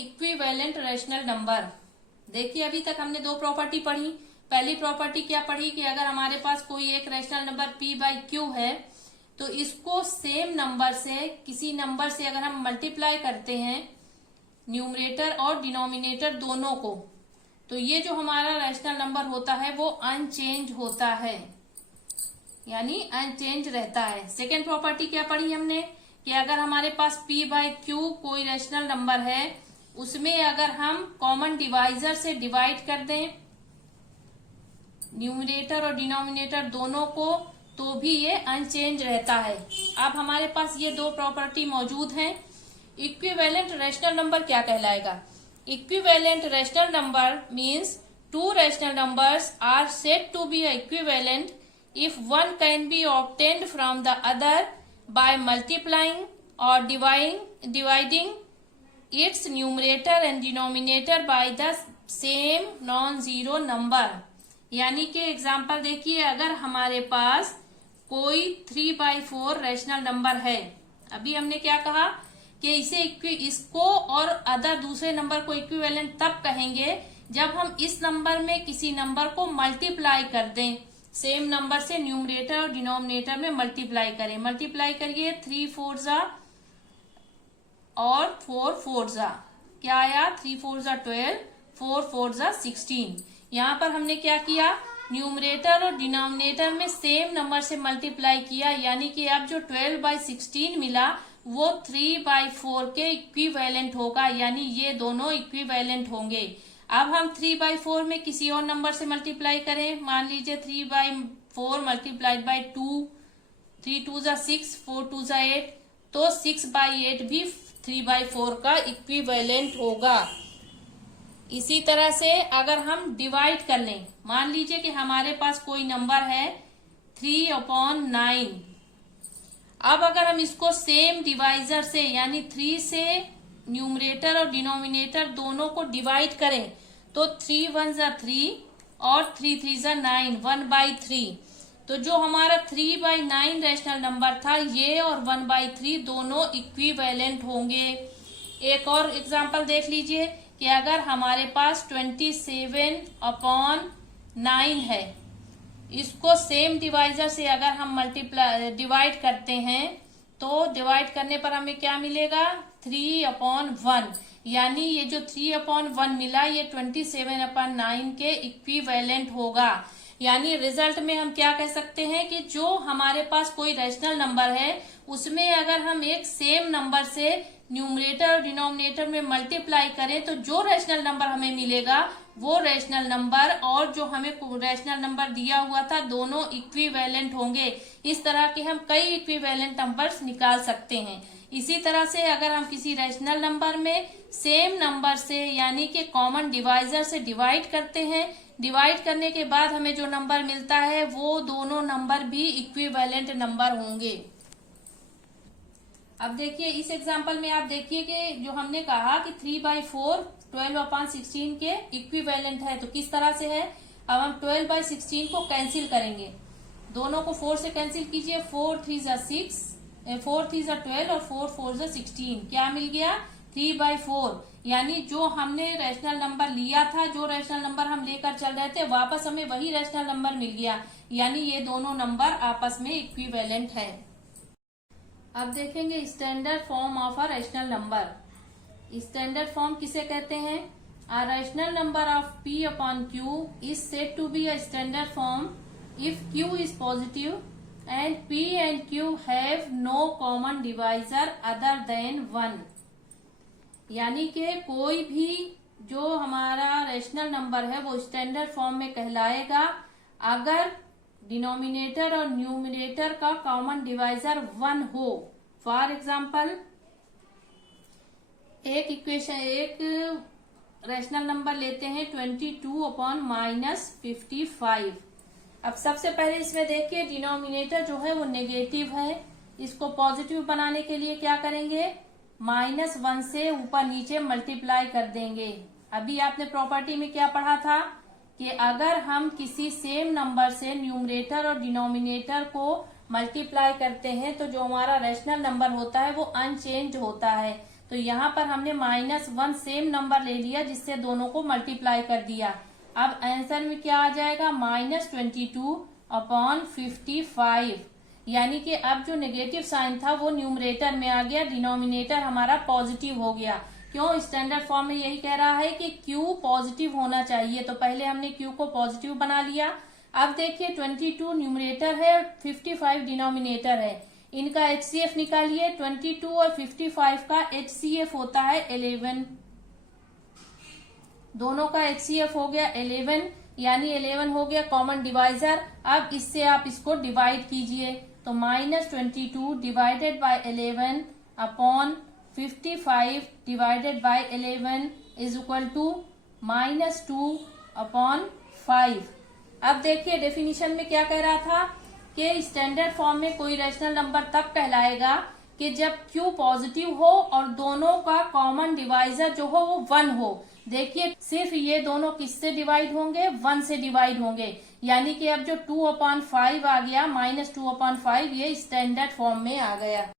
Equivalent rational number. देखिए अभी तक हमने दो प्रॉपर्टी पढ़ी। पहली प्रॉपर्टी क्या पढ़ी कि अगर हमारे पास कोई एक rational number p by Q है तो इसको सेम नंबर से किसी नंबर से अगर हम मल्टीप्लाई करते हैं न्यूमरेटर और डिनोमिनेटर दोनों को, तो ये जो हमारा रैशनल नंबर होता है वो अनचेंज होता है, यानी अनचेंज रहता है। सेकेंड प्रॉपर्टी क्या पढ़ी हमने कि अगर हमारे पास p बाई क्यू कोई रैशनल नंबर है, उसमें अगर हम कॉमन डिवाइजर से डिवाइड कर दें न्यूमरेटर और डिनोमिनेटर दोनों को, तो भी ये अनचेंज रहता है। अब हमारे पास ये दो प्रॉपर्टी मौजूद हैं। इक्विवेलेंट रैशनल नंबर क्या कहलाएगा? Equivalent rational number means two rational numbers are said to be equivalent if one can be obtained from the other by multiplying or dividing its numerator and denominator by the same non-zero number। यानी कि example देखिए, अगर हमारे पास कोई 3/4 rational number है, अभी हमने क्या कहा कि इसको और अदर दूसरे नंबर को इक्विवेलेंट तब कहेंगे जब हम इस नंबर में किसी नंबर को मल्टीप्लाई कर दें, सेम नंबर से न्यूमरेटर और डिनोमिनेटर में मल्टीप्लाई करें। मल्टीप्लाई करिए 3 4 जा और 4 4 जा, क्या आया? 3 4 जा 12, 4 4 जा 16। यहाँ पर हमने क्या किया, न्यूमरेटर और डिनोमिनेटर में सेम नंबर से मल्टीप्लाई किया, यानी कि अब जो 12/16 मिला वो 3/4 के इक्विवेलेंट होगा, यानी ये दोनों इक्विवेलेंट होंगे। अब हम 3/4 में किसी और नंबर से मल्टीप्लाई करें, मान लीजिए 3/4 मल्टीप्लाइड बाई 2, 3 2 जा 6, 4 2 जा 8, तो 6/8 भी 3/4 का इक्विवेलेंट होगा। इसी तरह से अगर हम डिवाइड कर लें, मान लीजिए कि हमारे पास कोई नंबर है 3/9। अब अगर हम इसको सेम डिवाइजर से यानी 3 से न्यूमरेटर और डिनोमिनेटर दोनों को डिवाइड करें, तो 3 1 जा 3 और 3 3 जा 9, 1/3। तो जो हमारा 3/9 रैशनल नंबर था, ये और 1/3 दोनों इक्विवेलेंट होंगे। एक और एग्जांपल देख लीजिए कि अगर हमारे पास 27/9 है, इसको सेम डिवाइजर से अगर हम डिवाइड करते हैं, तो डिवाइड करने पर हमें क्या मिलेगा? 3/1, यानी ये जो 3/1 मिला ये 27/9 के इक्विवेलेंट होगा। यानी रिजल्ट में हम क्या कह सकते हैं कि जो हमारे पास कोई रैशनल नंबर है, उसमें अगर हम एक सेम नंबर से न्यूमरेटर और डिनोमिनेटर में मल्टीप्लाई करें, तो जो रैशनल नंबर हमें मिलेगा वो रैशनल नंबर और जो हमें रैशनल नंबर दिया हुआ था, दोनों इक्विवेलेंट होंगे। इस तरह के हम कई इक्विवेलेंट नंबर्स निकाल सकते हैं। इसी तरह से अगर हम किसी रैशनल नंबर में सेम नंबर से यानी कि कॉमन डिवाइजर से डिवाइड करते हैं, डिवाइड करने के बाद हमें जो नंबर मिलता है वो दोनों नंबर भी इक्विवेलेंट नंबर होंगे। अब देखिए इस एग्जांपल में आप देखिए कि जो हमने कहा कि 3/4 12/16 के इक्विवेलेंट है, तो किस तरह से है? अब हम 12/16 को कैंसिल करेंगे, दोनों को 4 से कैंसिल कीजिए, 4 3 जा 6, 4 3 जा 12 और 4 4 जा 16, क्या मिल गया? 3/4। यानी जो हमने रैशनल नंबर लिया था, जो रैशनल नंबर हम लेकर चल रहे थे, वापस हमें वही रैशनल नंबर मिल गया, यानी ये दोनों नंबर आपस में इक्विवेलेंट है। अब देखेंगे standard form of a rational number. Standard form किसे कहते हैं? A rational number of p/q is said to be a standard form if q is positive and p and q have no common divisor other than 1। यानी कि कोई भी जो हमारा rational number है वो स्टैंडर्ड फॉर्म में कहलाएगा अगर डिनोमिनेटर और न्यूमरेटर का कॉमन डिवाइजर 1 हो। फॉर एग्जाम्पल एक रैशनल नंबर लेते हैं 22/-55। अब सबसे पहले इसमें देखिए डिनोमिनेटर जो है वो नेगेटिव है, इसको पॉजिटिव बनाने के लिए क्या करेंगे? -1 से ऊपर नीचे मल्टीप्लाई कर देंगे। अभी आपने प्रॉपर्टी में क्या पढ़ा था कि अगर हम किसी सेम नंबर से न्यूमरेटर और डिनोमिनेटर को मल्टीप्लाई करते हैं, तो जो हमारा रैशनल नंबर होता है वो अनचेंज होता है। तो यहाँ पर हमने -1 सेम नंबर ले लिया जिससे दोनों को मल्टीप्लाई कर दिया। अब आंसर में क्या आ जाएगा, -22/55, यानी कि अब जो नेगेटिव साइन था वो न्यूमरेटर में आ गया, डिनोमिनेटर हमारा पॉजिटिव हो गया। क्यों, स्टैंडर्ड फॉर्म में यही कह रहा है कि Q पॉजिटिव होना चाहिए, तो पहले हमने Q को पॉजिटिव बना लिया। अब देखिए 22 न्यूमरेटर है और 55 डिनोमिनेटर है, इनका HCF निकालिए। 22 और 55 का HCF होता है 11, दोनों का HCF हो गया 11, यानी 11 हो गया कॉमन डिवाइजर। अब इससे आप इसको डिवाइड कीजिए, तो -22 divided by 11 upon 55 divided by 11 is equal to -2/5। अब देखिए डेफिनेशन में क्या कह रहा था कि स्टैंडर्ड फॉर्म में कोई रैशनल नंबर तब कहलाएगा कि जब Q पॉजिटिव हो और दोनों का कॉमन डिवाइजर जो हो वो 1 हो। देखिए सिर्फ ये दोनों किससे डिवाइड होंगे, 1 से डिवाइड होंगे, यानी कि अब जो 2/5 आ गया, -2/5, ये स्टैंडर्ड फॉर्म में आ गया।